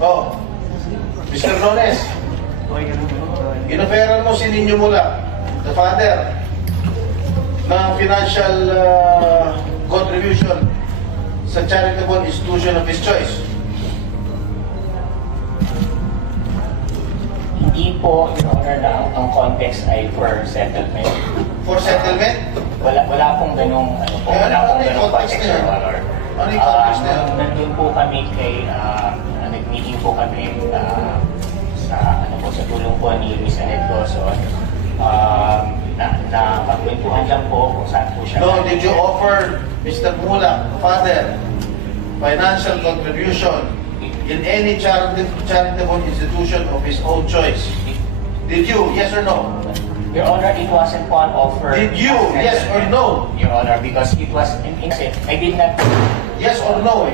Oh, Mr. Nones, inoferan mo si Ninyo Mula, the father, ng financial contribution sa charitable institution of his choice. Hindi po, Your Honor, na ang context ay for settlement. For settlement? Wala pong ganung context, Your Honor. Ano yung context na yun? Nandun po kami nag-meeting po kami sa tulong po ni Miss Annette Dawson. Pagkwentuhan lang po kung saan po siya. No, did you offer Mr. Mula, father, financial contribution in any charitable institution of his own choice? Did you? Yes or no? Your Honor, it wasn't po an offer. Did you? Yes or no? Your Honor, because it was, I did not. Yes or no?